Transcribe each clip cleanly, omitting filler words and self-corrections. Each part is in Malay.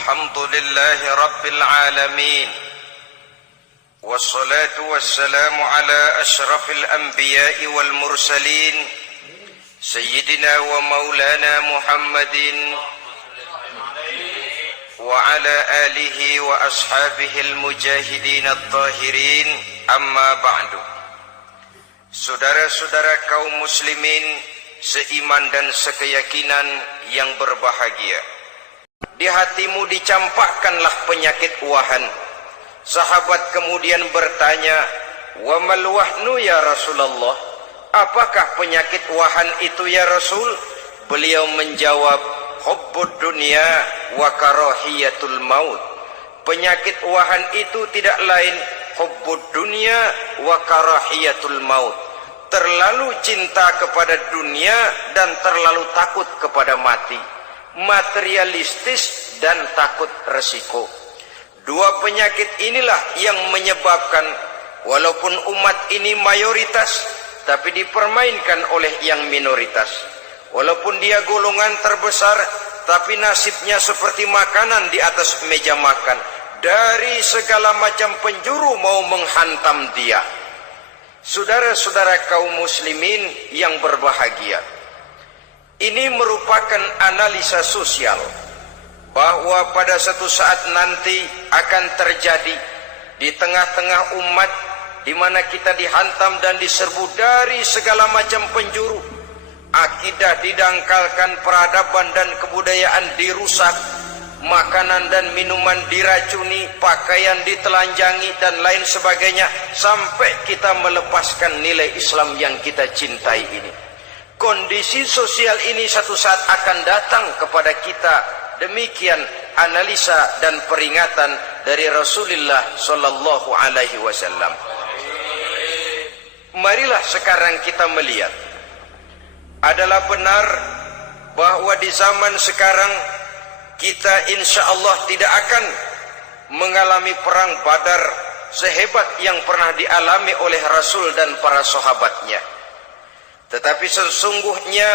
الحمد لله رب العالمين والصلاة والسلام على أشرف الأنبياء والمرسلين سيدنا ومولانا محمد وعلى آله وأصحابه المجاهدين الطاهرين أما بعد. Saudara-saudara kaum muslimin seiman dan sekeyakinan yang berbahagia, di hatimu dicampakkanlah penyakit wahan. Sahabat kemudian bertanya, wa mal wahnu ya Rasulullah, apakah penyakit wahan itu ya Rasul? Beliau menjawab, hubbud dunya wa karahiyatul maut. Penyakit wahan itu tidak lain hubbud dunya wa karahiyatul maut, terlalu cinta kepada dunia dan terlalu takut kepada mati, materialistis dan takut resiko. Dua penyakit inilah yang menyebabkan walaupun umat ini mayoritas tapi dipermainkan oleh yang minoritas. Walaupun dia golongan terbesar tapi nasibnya seperti makanan di atas meja makan. Dari segala macam penjuru mau menghantam dia. Saudara-saudara kaum muslimin yang berbahagia, ini merupakan analisa sosial bahwa pada satu saat nanti akan terjadi di tengah-tengah umat di mana kita dihantam dan diserbu dari segala macam penjuru. Akidah didangkalkan, peradaban dan kebudayaan dirusak, makanan dan minuman diracuni, pakaian ditelanjangi dan lain sebagainya, sampai kita melepaskan nilai Islam yang kita cintai ini. Kondisi sosial ini satu saat akan datang kepada kita. Demikian analisa dan peringatan dari Rasulullah sallallahu alaihi wasallam. Marilah sekarang kita melihat, adalah benar bahwa di zaman sekarang kita insya Allah tidak akan mengalami perang Badar sehebat yang pernah dialami oleh Rasul dan para sahabatnya. Tetapi sesungguhnya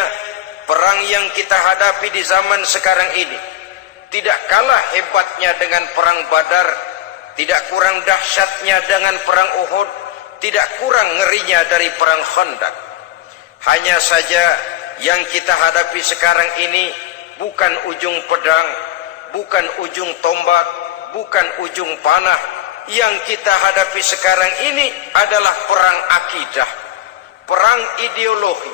perang yang kita hadapi di zaman sekarang ini tidak kalah hebatnya dengan perang Badar, tidak kurang dahsyatnya dengan perang Uhud, tidak kurang ngerinya dari perang Khandaq. Hanya saja yang kita hadapi sekarang ini bukan ujung pedang, bukan ujung tombak, bukan ujung panah. Yang kita hadapi sekarang ini adalah perang akidah, perang ideologi,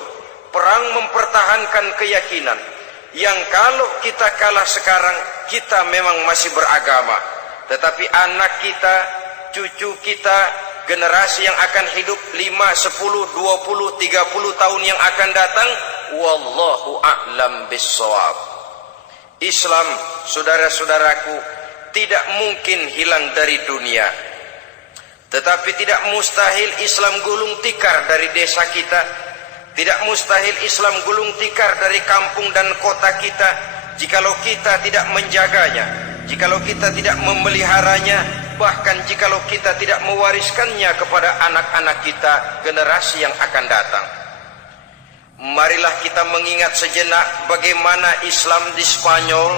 perang mempertahankan keyakinan. Yang kalau kita kalah sekarang, kita memang masih beragama. Tetapi anak kita, cucu kita, generasi yang akan hidup 5, 10, 20, 30 tahun yang akan datang, wallahu a'lam bissawab. Islam, saudara-saudaraku, tidak mungkin hilang dari dunia. Tetapi tidak mustahil Islam gulung tikar dari desa kita. Tidak mustahil Islam gulung tikar dari kampung dan kota kita, jikalau kita tidak menjaganya, jikalau kita tidak memeliharanya, bahkan jikalau kita tidak mewariskannya kepada anak-anak kita, generasi yang akan datang. Marilah kita mengingat sejenak bagaimana Islam di Spanyol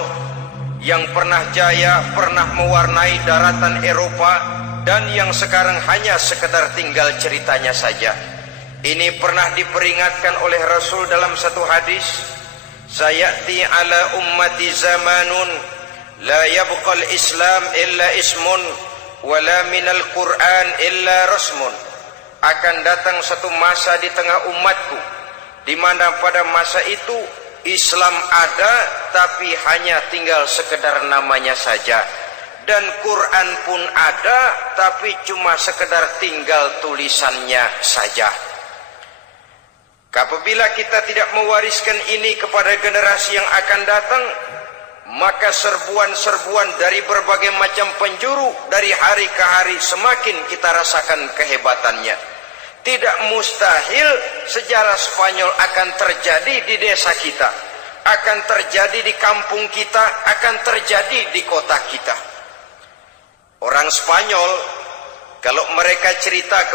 yang pernah jaya, pernah mewarnai daratan Eropa, dan yang sekarang hanya sekedar tinggal ceritanya saja. Ini pernah diperingatkan oleh Rasul dalam satu hadis, sayati ala ummati zamanun la yabqal Islam illa ismun wala minal Quran illa rasmun. Akan datang satu masa di tengah umatku di mana pada masa itu Islam ada tapi hanya tinggal sekedar namanya saja, dan Quran pun ada tapi cuma sekedar tinggal tulisannya saja. Apabila kita tidak mewariskan ini kepada generasi yang akan datang, maka serbuan-serbuan dari berbagai macam penjuru dari hari ke hari semakin kita rasakan kehebatannya. Tidak mustahil sejarah Spanyol akan terjadi di desa kita, akan terjadi di kampung kita, akan terjadi di kota kita. Orang Spanyol kalau mereka cerita